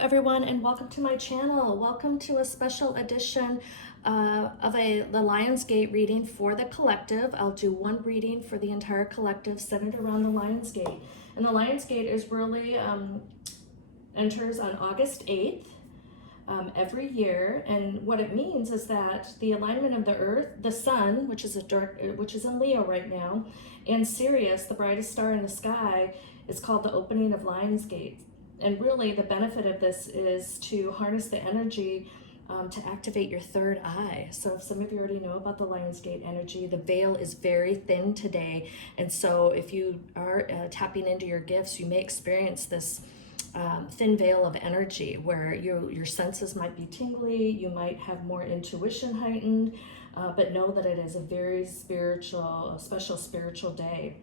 Everyone, and welcome to my channel. Welcome to a special edition of the Lionsgate reading for the collective. I'll do one reading for the entire collective centered around the Lionsgate. And the Lionsgate is really enters on August 8th every year, and what it means is that the alignment of the Earth, the Sun, which is in Leo right now, and Sirius, the brightest star in the sky, is called the opening of Lionsgate. And really the benefit of this is to harness the energy to activate your third eye. So some of you already know about the Lionsgate energy. The veil is very thin today. And so if you are tapping into your gifts, you may experience this thin veil of energy where your senses might be tingly, you might have more intuition heightened, but know that it is a very special spiritual day.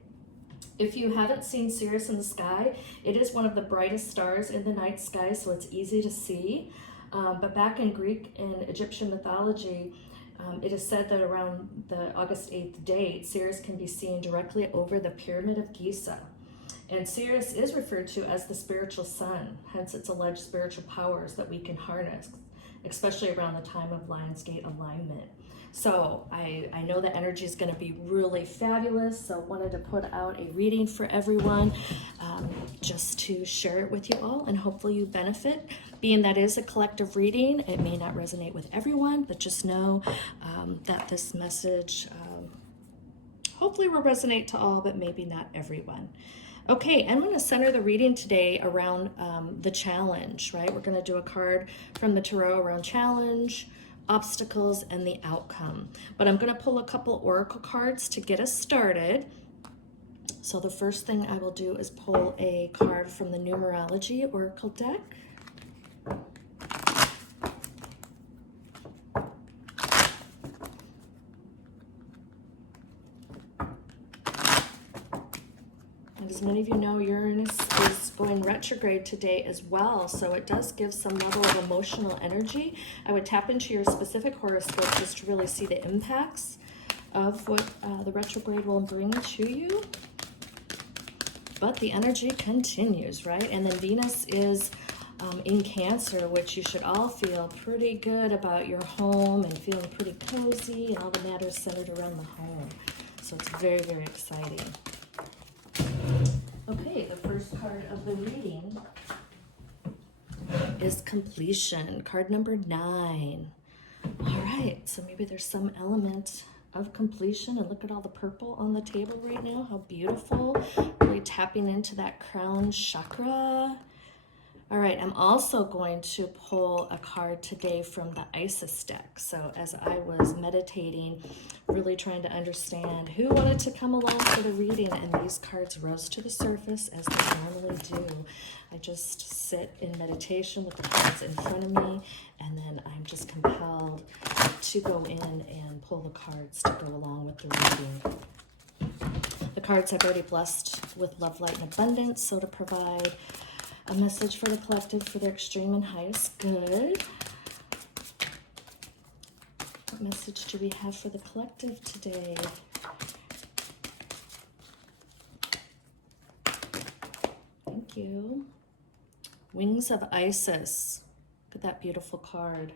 If you haven't seen Sirius in the sky, it is one of the brightest stars in the night sky, so it's easy to see. But back in Greek and Egyptian mythology, it is said that around the August 8th date, Sirius can be seen directly over the Pyramid of Giza. And Sirius is referred to as the spiritual sun, hence its alleged spiritual powers that we can harness, especially around the time of Lionsgate alignment. So I know the energy is going to be really fabulous, so wanted to put out a reading for everyone just to share it with you all, and hopefully you benefit. Being that is a collective reading, it may not resonate with everyone, but just know that this message hopefully will resonate to all, but maybe not everyone. Okay, I'm going to center the reading today around the challenge, right? We're going to do a card from the tarot around challenge, obstacles, and the outcome. But I'm going to pull a couple oracle cards to get us started. So the first thing I will do is pull a card from the numerology oracle deck. As many of you know, Uranus is going retrograde today as well, so it does give some level of emotional energy. I would tap into your specific horoscope just to really see the impacts of what the retrograde will bring to you. But the energy continues, right? And then Venus is in Cancer, which you should all feel pretty good about your home and feeling pretty cozy and all the matters centered around the home. So it's very, very exciting. Okay, the first card of the reading is completion, card number 9. All right, so maybe there's some element of completion, and look at all the purple on the table right now, how beautiful. Really tapping into that crown chakra. All right, I'm also going to pull a card today from the Isis deck. So as I was meditating, really trying to understand who wanted to come along for the reading, and these cards rose to the surface as they normally do. I just sit in meditation with the cards in front of me, and then I'm just compelled to go in and pull the cards to go along with the reading. The cards I've already blessed with love, light, and abundance, so to provide a message for the collective for their extreme and highest good. What message do we have for the collective today? Thank you. Wings of Isis. Look at that beautiful card.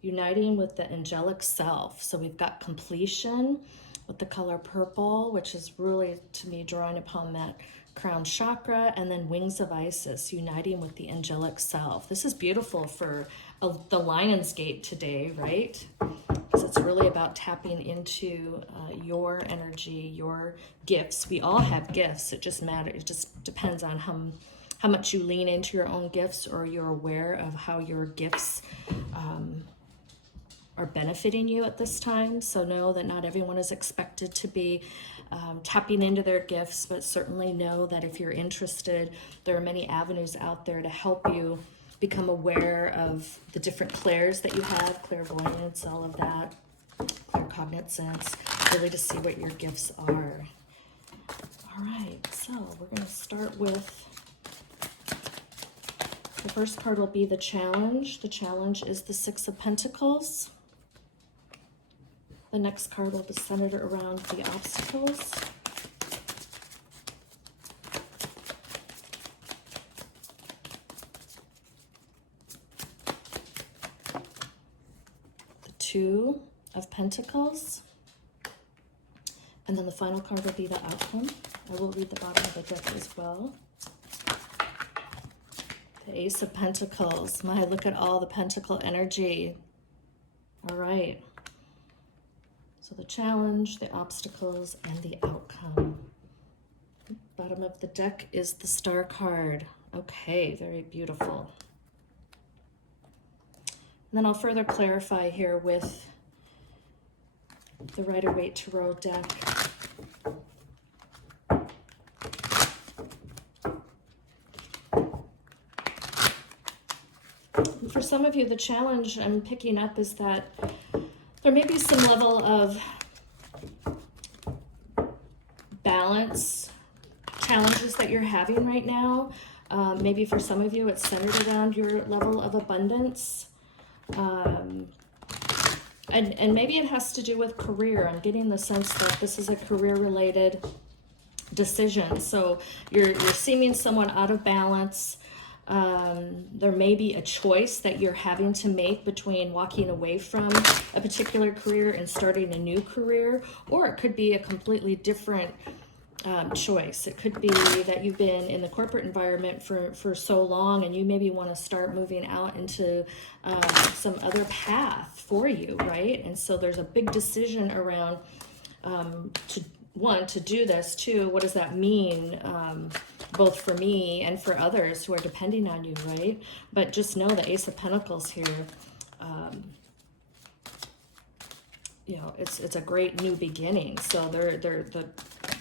Uniting with the angelic self. So we've got completion with the color purple, which is really, to me, drawing upon that crown chakra, and then Wings of Isis, uniting with the angelic self. This is beautiful for the Lionsgate today, right? Because it's really about tapping into your energy, your gifts. We all have gifts. It just matters. It just depends on how much you lean into your own gifts, or you're aware of how your gifts are benefiting you at this time. So know that not everyone is expected to be tapping into their gifts, but certainly know that if you're interested, there are many avenues out there to help you become aware of the different clairs that you have, clairvoyance, all of that, claircognizance, really to see what your gifts are. All right, so we're going to start with The first card will be the challenge. The challenge is the Six of Pentacles. The next card will be centered around the obstacles. The Two of Pentacles. And then the final card will be the outcome. I will read the bottom of the deck as well. The Ace of Pentacles. My, look at all the pentacle energy. All right. So the challenge, the obstacles, and the outcome. Bottom of the deck is the Star card. Okay, very beautiful. And then I'll further clarify here with the Rider-Waite Tarot deck. For some of you, the challenge I'm picking up is that there may be some level of balance challenges that you're having right now. Maybe for some of you, it's centered around your level of abundance. And maybe it has to do with career. I'm getting the sense that this is a career-related decision. So you're seeming someone out of balance. There may be a choice that you're having to make between walking away from a particular career and starting a new career, or it could be a completely different choice. It could be that you've been in the corporate environment for so long and you maybe want to start moving out into some other path for you, right? And so there's a big decision around to do this. Two, what does that mean, both for me and for others who are depending on you, right? But just know the Ace of Pentacles here, you know, it's a great new beginning. So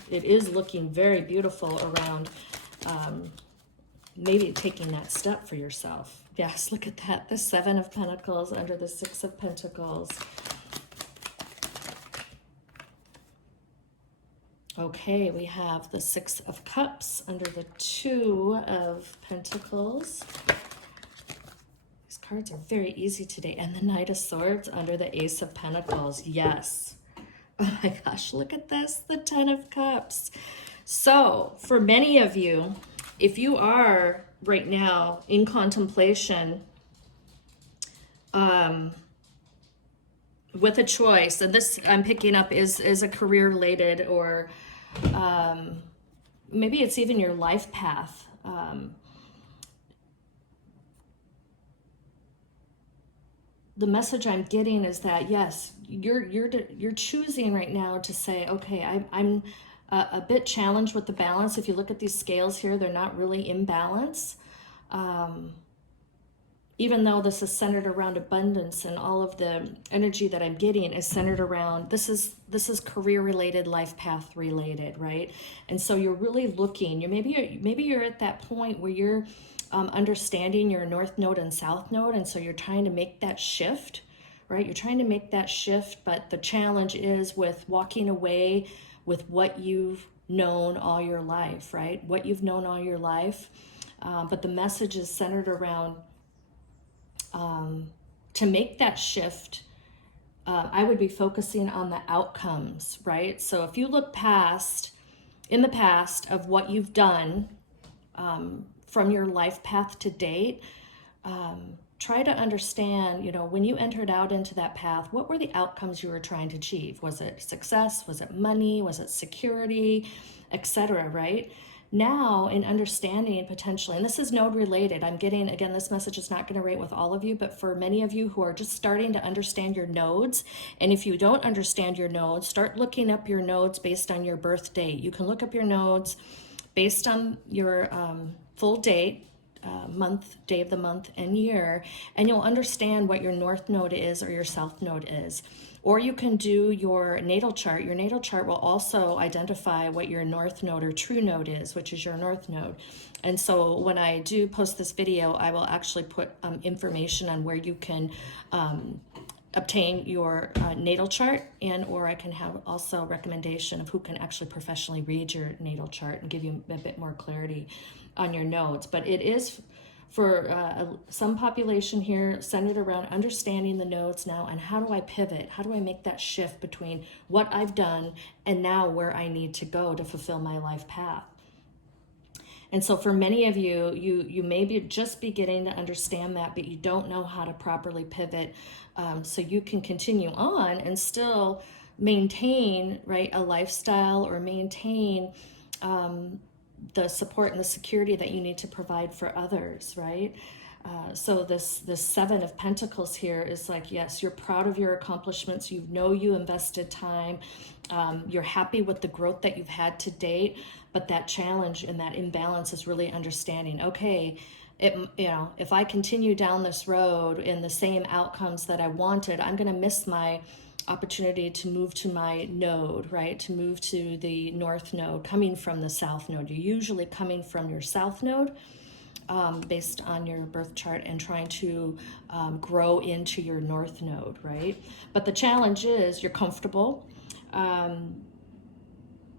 it is looking very beautiful around maybe taking that step for yourself. Yes, look at that, the Seven of Pentacles under the Six of Pentacles. Okay, we have the Six of Cups under the Two of Pentacles. These cards are very easy today. And the Knight of Swords under the Ace of Pentacles. Yes. Oh my gosh, look at this, the Ten of Cups. So for many of you, if you are right now in contemplation with a choice, and this I'm picking up is a career related, or maybe it's even your life path. The message I'm getting is that yes, you're choosing right now to say, okay, I'm a bit challenged with the balance. If you look at these scales here, they're not really in balance. Even though this is centered around abundance, and all of the energy that I'm getting is centered around, this is career related, life path related, right? And so you're really looking, maybe you're at that point where you're understanding your North Node and South Node, and so you're trying to make that shift, right? You're trying to make that shift, but the challenge is with walking away with what you've known all your life, right? What you've known all your life, but the message is centered around to make that shift. I would be focusing on the outcomes, right? So if you look in the past of what you've done from your life path to date, try to understand, you know, when you entered out into that path, what were the outcomes you were trying to achieve? Was it success? Was it money? Was it security, etc., right? Now, in understanding potentially, and this is node related, I'm getting, again, this message is not going to rate with all of you, but for many of you who are just starting to understand your nodes, and if you don't understand your nodes, start looking up your nodes based on your birth date. You can look up your nodes based on your full date, month, day of the month, and year, and you'll understand what your North Node is or your South Node is. Or you can do your natal chart. Your natal chart will also identify what your North Node or True Node is, which is your North Node. And so when I do post this video, I will actually put information on where you can obtain your natal chart, and or I can have also recommendation of who can actually professionally read your natal chart and give you a bit more clarity on your nodes. But it is for some population here centered around understanding the nodes now, and how do I pivot? How do I make that shift between what I've done and now where I need to go to fulfill my life path? And so for many of you, you may be just beginning to understand that, but you don't know how to properly pivot, so you can continue on and still maintain, right, a lifestyle, or maintain the support and the security that you need to provide for others, right? So this Seven of Pentacles here is like, yes, you're proud of your accomplishments. You know you invested time. You're happy with the growth that you've had to date, but that challenge and that imbalance is really understanding, okay, if I continue down this road in the same outcomes that I wanted, I'm going to miss my opportunity to move to my node, right? To move to the north node, coming from the south node. You're usually coming from your south node, based on your birth chart, and trying to grow into your north node, right? But the challenge is you're comfortable.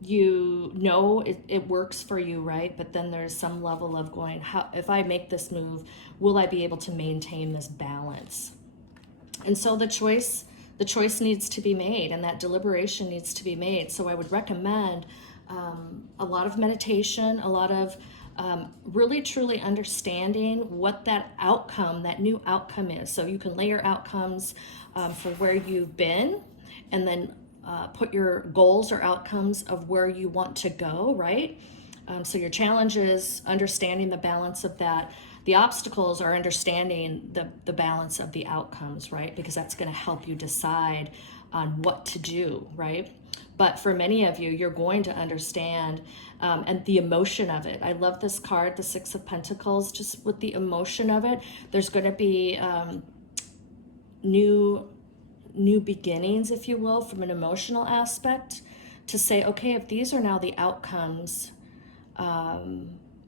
You know it works for you, right? But then there's some level of going, how, if I make this move, will I be able to maintain this balance? And so the choice needs to be made, and that deliberation needs to be made. So I would recommend a lot of meditation, a lot of really truly understanding what that outcome, that new outcome is. So you can layer outcomes for where you've been, and then put your goals or outcomes of where you want to go, right? So your challenge is understanding the balance of that. The obstacles are understanding the balance of the outcomes, right? Because that's going to help you decide on what to do, right? But for many of you, you're going to understand and the emotion of it. I love this card, the Six of Pentacles, just with the emotion of it. There's going to be new beginnings, if you will, from an emotional aspect, to say, okay, if these are now the outcomes,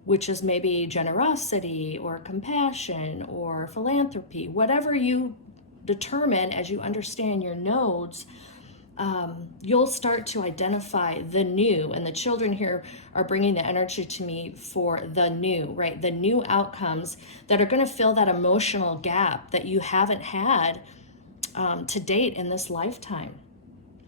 which is maybe generosity or compassion or philanthropy, whatever you determine as you understand your nodes, you'll start to identify the new. And the children here are bringing the energy to me for the new, right? The new outcomes that are going to fill that emotional gap that you haven't had to date in this lifetime.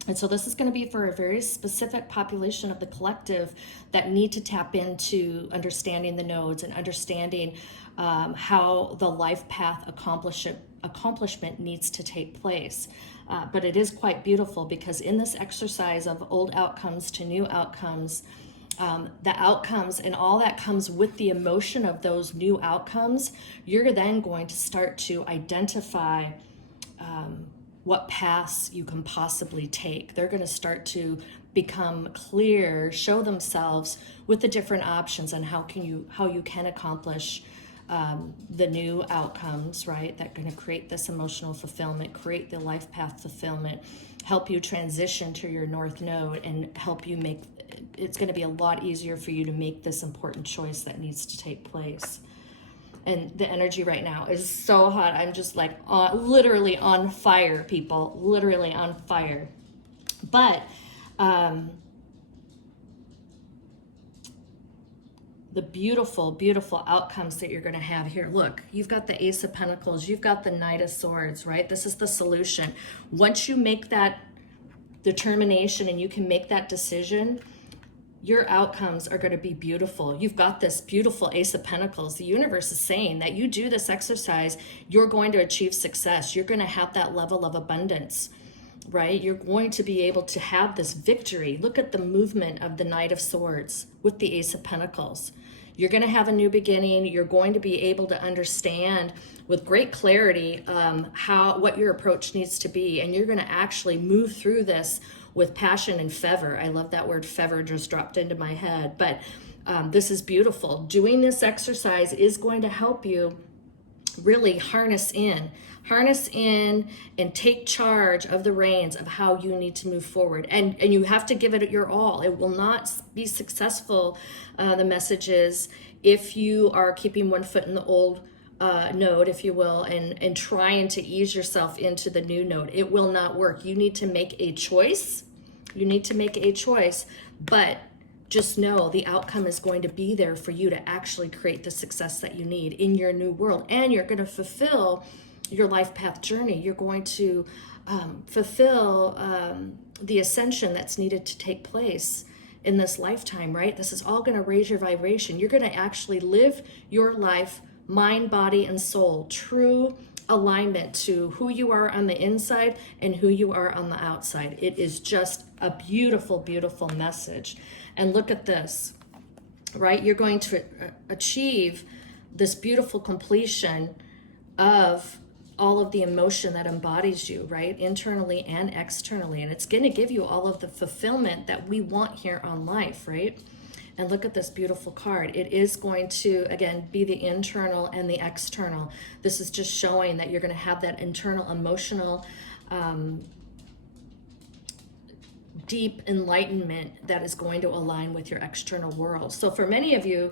And so this is going to be for a very specific population of the collective that need to tap into understanding the nodes and understanding how the life path accomplishment needs to take place. But it is quite beautiful, because in this exercise of old outcomes to new outcomes, the outcomes and all that comes with the emotion of those new outcomes, you're then going to start to identify what paths you can possibly take. They're going to start to become clear, show themselves with the different options on how you can accomplish the new outcomes, right? That are going to create this emotional fulfillment, create the life path fulfillment, help you transition to your north node, and help you make, it's going to be a lot easier for you to make this important choice that needs to take place. And the energy right now is so hot. I'm just like literally on fire, people. Literally on fire. But the beautiful, beautiful outcomes that you're going to have here. Look, you've got the Ace of Pentacles. You've got the Knight of Swords, right? This is the solution. Once you make that determination and you can make that decision, your outcomes are going to be beautiful. You've got this beautiful Ace of Pentacles. The universe is saying that you do this exercise, you're going to achieve success. You're going to have that level of abundance, right? You're going to be able to have this victory. Look at the movement of the Knight of Swords with the Ace of Pentacles. You're going to have a new beginning. You're going to be able to understand with great clarity what your approach needs to be. And you're going to actually move through this with passion and fervor. I love that word fervor, just dropped into my head. But this is beautiful. Doing this exercise is going to help you really harness in and take charge of the reins of how you need to move forward. And you have to give it your all. It will not be successful, the message is, if you are keeping one foot in the old node, if you will, and trying to ease yourself into the new node. It will not work. You need to make a choice. You need to make a choice, but just know the outcome is going to be there for you to actually create the success that you need in your new world. And you're going to fulfill your life path journey. You're going to fulfill the ascension that's needed to take place in this lifetime, right? This is all going to raise your vibration. You're going to actually live your life, mind, body, and soul, true alignment to who you are on the inside and who you are on the outside. It is just a beautiful, beautiful message. And look at this, right? You're going to achieve this beautiful completion of all of the emotion that embodies you, right? Internally and externally. And it's going to give you all of the fulfillment that we want here on life, right? And look at this beautiful card. It is going to, again, be the internal and the external. This is just showing that you're going to have that internal emotional deep enlightenment that is going to align with your external world. So for many of you,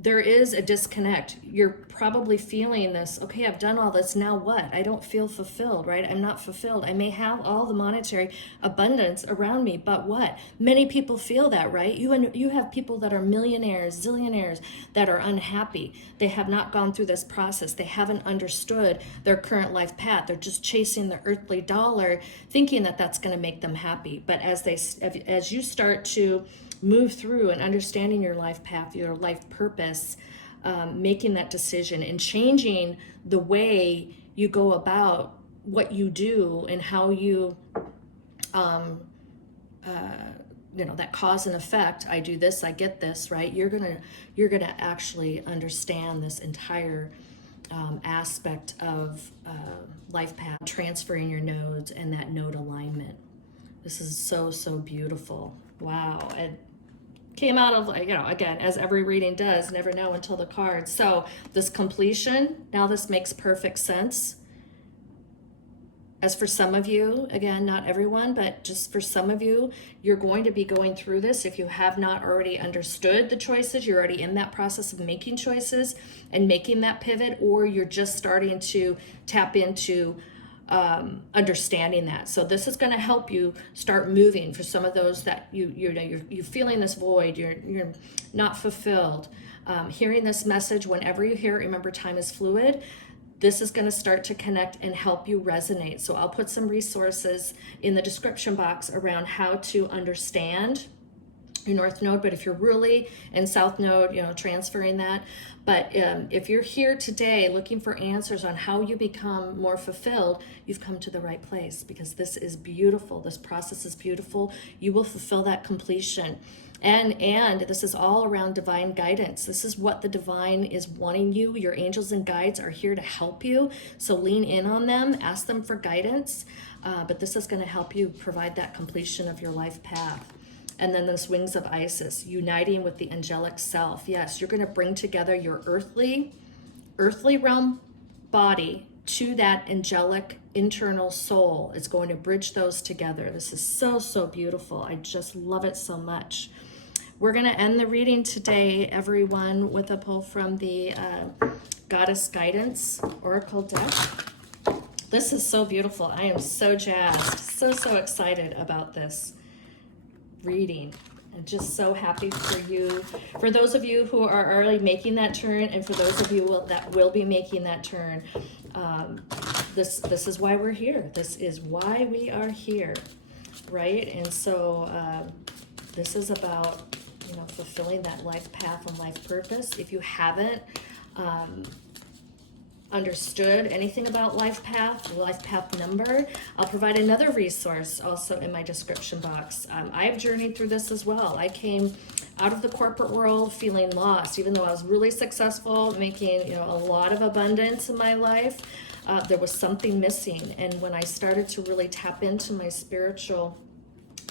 there is a disconnect. You're probably feeling this, okay, I've done all this, now what? I don't feel fulfilled, right? I'm not fulfilled. I may have all the monetary abundance around me, but what? Many people feel that, right? You have people that are millionaires, zillionaires, that are unhappy. They have not gone through this process. They haven't understood their current life path. They're just chasing the earthly dollar, thinking that that's going to make them happy. But as you start to move through and understanding your life path, your life purpose, making that decision and changing the way you go about what you do and how you, that cause and effect. I do this, I get this, right? You're gonna actually understand this entire aspect of life path, transferring your nodes and that node alignment. This is so, so beautiful. Wow. It came out of, again, as every reading does, never know until the cards. So this completion, now this makes perfect sense. As for some of you, again, not everyone, but just for some of you, you're going to be going through this. If you have not already understood the choices, you're already in that process of making choices and making that pivot, or you're just starting to tap into understanding that. So this is going to help you start moving. For some of those that you're feeling this void, you're not fulfilled. Hearing this message, whenever you hear it, remember time is fluid. This is going to start to connect and help you resonate. So I'll put some resources in the description box around how to understand your North Node, but if you're really in South Node, transferring that. But if you're here today looking for answers on how you become more fulfilled, you've come to the right place, because this is beautiful. This process is beautiful. You will fulfill that completion. And this is all around divine guidance. This is what the divine is wanting you. Your angels and guides are here to help you. So lean in on them, ask them for guidance. But this is going to help you provide that completion of your life path. And then those wings of Isis, uniting with the angelic self. Yes, you're going to bring together your earthly realm body to that angelic internal soul. It's going to bridge those together. This is so, so beautiful. I just love it so much. We're going to end the reading today, everyone, with a pull from the Goddess Guidance Oracle deck. This is so beautiful. I am so jazzed, so, so excited about this reading. I'm just so happy for you, for those of you who are already making that turn, and for those of you that will be making that turn. This is why we're here. This is why we are here, right? And so this is about fulfilling that life path and life purpose. If you haven't understood anything about life path number, I'll provide another resource also in my description box. I've journeyed through this as well. I came out of the corporate world feeling lost, even though I was really successful, making a lot of abundance in my life. There was something missing, and when I started to really tap into my spiritual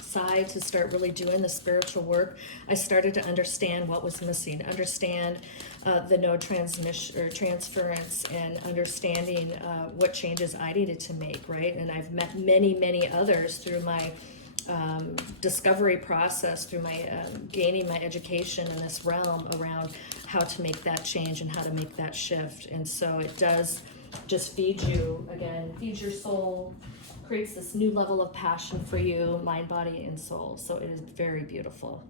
side, to start really doing the spiritual work, I started to understand what was missing, understand the node transference, and understanding what changes I needed to make, right? And I've met many, many others through my discovery process, through my gaining my education in this realm around how to make that change and how to make that shift. And so it does just feed you, again, feed your soul, creates this new level of passion for you, mind, body, and soul. So it is very beautiful.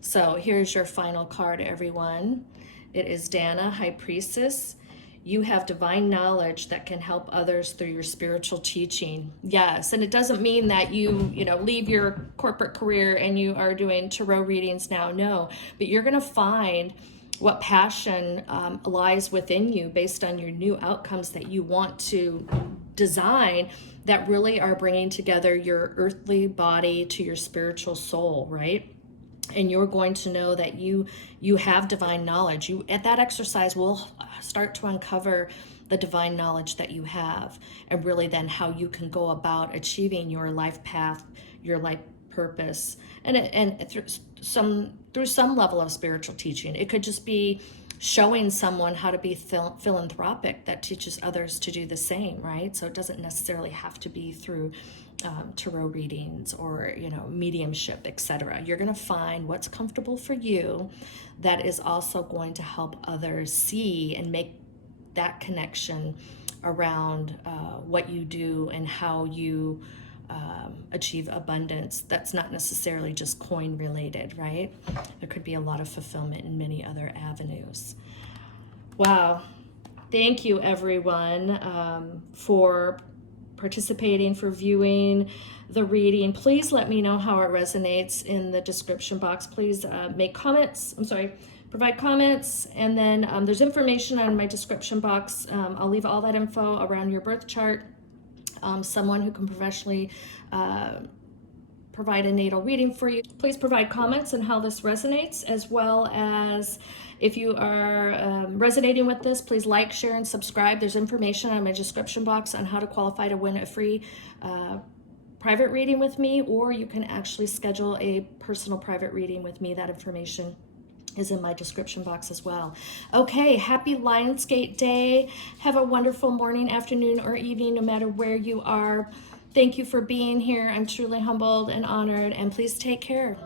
So here's your final card, everyone. It is Dana, High Priestess. You have divine knowledge that can help others through your spiritual teaching. Yes, and it doesn't mean that you leave your corporate career and you are doing tarot readings now. No, but you're going to find what passion lies within you based on your new outcomes that you want to design that really are bringing together your earthly body to your spiritual soul, right? And you're going to know that you have divine knowledge. You, at that exercise, will start to uncover the divine knowledge that you have, and really then how you can go about achieving your life path, your life purpose, and through some level of spiritual teaching. It could just be showing someone how to be philanthropic that teaches others to do the same, right? So it doesn't necessarily have to be through tarot readings or mediumship, etc. You're going to find what's comfortable for you that is also going to help others see and make that connection around what you do and how you achieve abundance. That's not necessarily just coin related, right? There could be a lot of fulfillment in many other avenues. Wow. Thank you, everyone, for participating, for viewing the reading. Please let me know how it resonates in the description box. Please provide comments, and then there's information on my description box. I'll leave all that info around your birth chart. Someone who can professionally provide a natal reading for you. Please provide comments on how this resonates, as well as if you are resonating with this, please like, share, and subscribe. There's information on my description box on how to qualify to win a free private reading with me, or you can actually schedule a personal private reading with me. That information is in my description box as well. Okay, happy Lionsgate Day. Have a wonderful morning, afternoon, or evening, no matter where you are. Thank you for being here. I'm truly humbled and honored, and please take care.